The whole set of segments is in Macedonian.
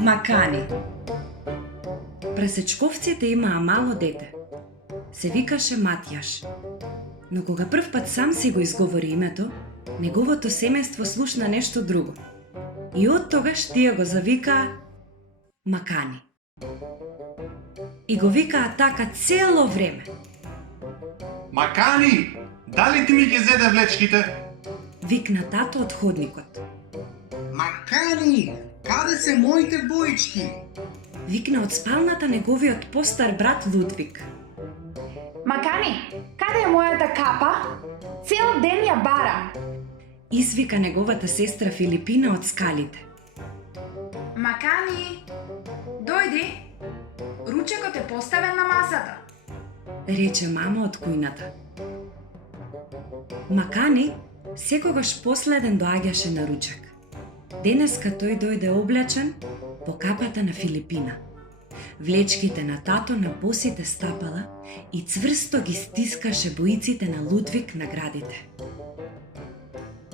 Макани. Пресечковците имаа мало дете. Се викаше Матјаш. Но кога прв пат сам си го изговори името, неговото семејство слушна нешто друго. И од тогаш тие го завикаа Макани. И го викаа така цело време. Макани, дали ти ми ги зеде влечките? Викна тато од ходникот. Макани, каде се моите боички? Викна од спалната неговиот постар брат Лудвиг. Макани, каде е мојата капа? Цел ден ја барам. Извика неговата сестра Филипина од скалите. Макани, дојди. Ручекот е поставен на масата. Рече мама од кујната. Макани секогаш последен доаѓаше на ручек. Денеска тој дојде облечен по капата на Филипина. Влечките на тато на босите стапала и цврсто ги стискаше боиците на Лудвиг на градите.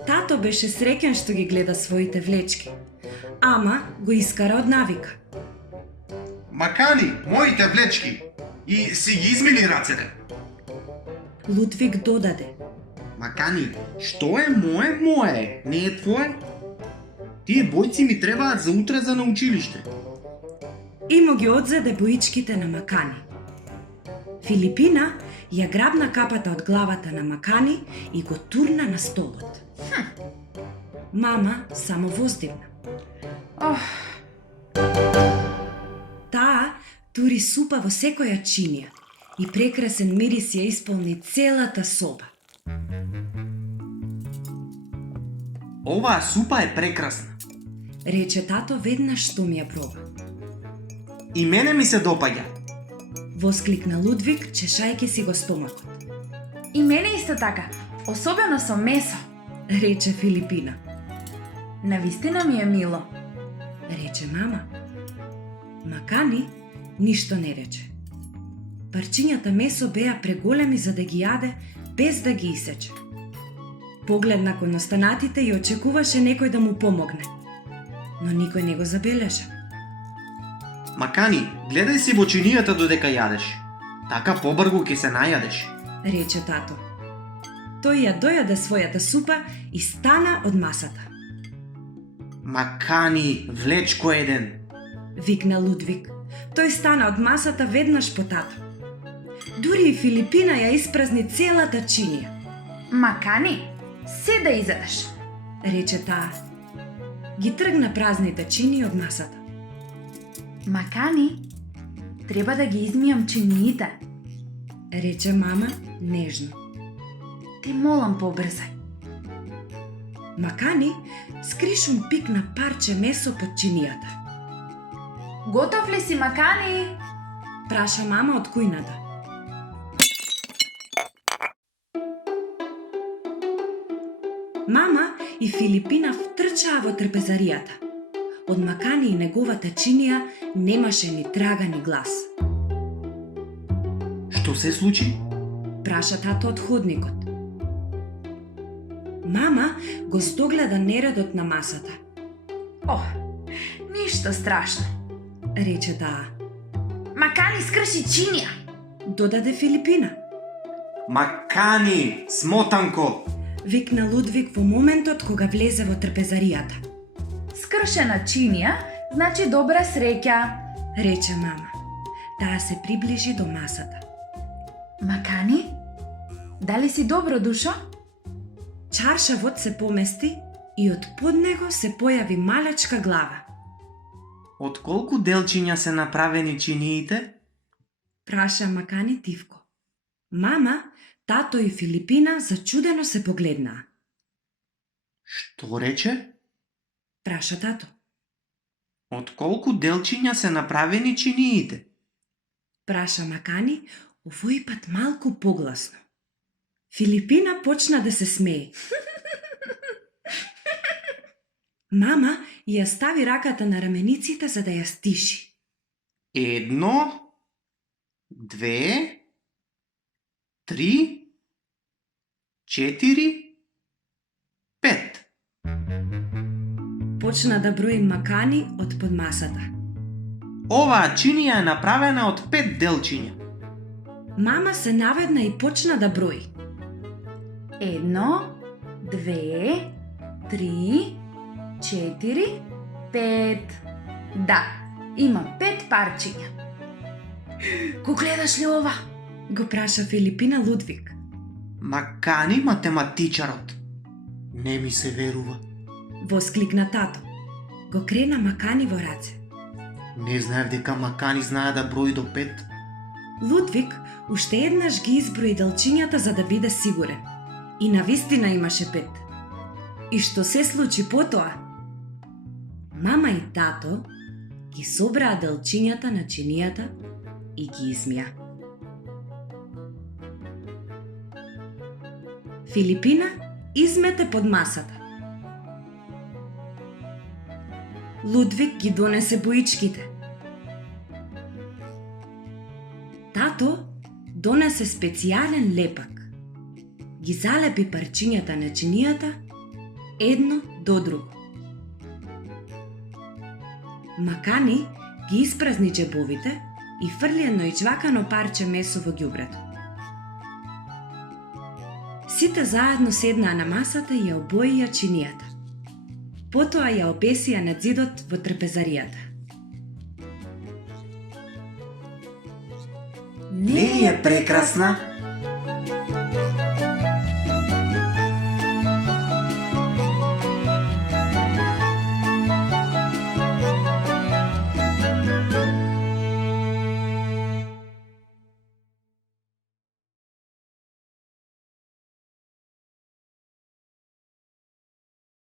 Тато беше среќен што ги гледа своите влечки, ама го искара од навика. Макани, моите влечки! И си ги измили рацете. Лудвиг додаде. Макани, што е мое, не е твое? Тие бојци ми требаат за утре за на училиште. И му ги одзеде боичките на Макани. Филипина ја грабна капата од главата на Макани и го турна на столот. Мама само воздивна. Таа тури супа во секоја чинија и прекрасен мирис ја исполни целата соба. Оваа супа е прекрасна. Рече тато веднаш што ми ја проба. И мене ми се допаѓа. Воскликна Лудвиг, чешајќи си го стомакот. И мене исто така, особено со месо. Рече Филипина. Навистина ми е мило. Рече мама. Макани ништо не рече. Парчињата месо беа преголеми за да ги јаде без да ги исече. Погледна кон останатите и очекуваше некој да му помогне. Но никој не го забележа. Макани, гледај си во чинијата додека јадеш. Така побрзо ќе се најадеш. Рече тато. Тој ја дојаде својата супа и стана од масата. Макани, влечко еден. Викна Лудвиг. Тој стана од масата веднаш по тато. Дури и Филипина ја испразни целата чинија. Макани, се да изедеш. Рече таа. Ги тргна празните чинии од масата. Макани, треба да ги измијам чиниите. Рече мама нежно. Те молам побрзај. Макани скришум пикна парче месо под чинијата. Готов ли си, Макани? Праша мама од кујната. Мама и Филипина втрчаа во трпезаријата. Од Макани и неговата чинија немаше ни трага ни глас. Што се случи? Праша тато од ходникот. Мама го здогледа нередот на масата. Ништо страшно. Рече таа. Макани скрши чинија. Додаде Филипина. Макани, смотанко! Викна Лудвиг во моментот кога влезе во трпезаријата. Скршена чинија значи добра среќа. Рече мама. Таа се приближи до масата. Макани, дали си добро душо? Чаршавот се помести и од под него се појави малечка глава. Од колку делчиња се направени чиниите? Праша Макани тивко. Мама, тато и Филипина зачудено се погледнаа. Што рече? Праша тато. Од колку делчиња се направени чиниите? Праша Макани, овој пат малку погласно. Филипина почна да се смее. Мама ја стави раката на рамениците за да ја стиши. 1, 2, 3, 4, 5. почна да брои макани од под масата. Оваа чинија е направена од 5 делчиња. Мама се наведна и почна да брои. 1, 2, 3, 4, 5. Да, има 5 парчиња. Го гледаш ли ова? Го праша Филипина Лудвиг. Макани математичарот. Не ми се верува. Воскликна тато. Го крена макани во раце. Не знаев дека Макани знае да брои до 5. Лудвиг уште еднаш ги изброи делчињата за да биде сигурен. И навистина имаше 5. И што се случи потоа? Мама и тато ги собраа делчињата на чинијата и ги измија. Филипина измете под масата. Лудвиг ги донесе боичките. Тато донесе специјален лепак. Ги залепи парчињата на чинијата едно до друго. Макани ги испразни џебовите и фрли едно ичвакано парче месо во ѓубрето. Сите заедно седнаа на масата и ја обоија чинијата. Потоа ја обесија на ѕидот во трпезаријата. Не е прекрасна?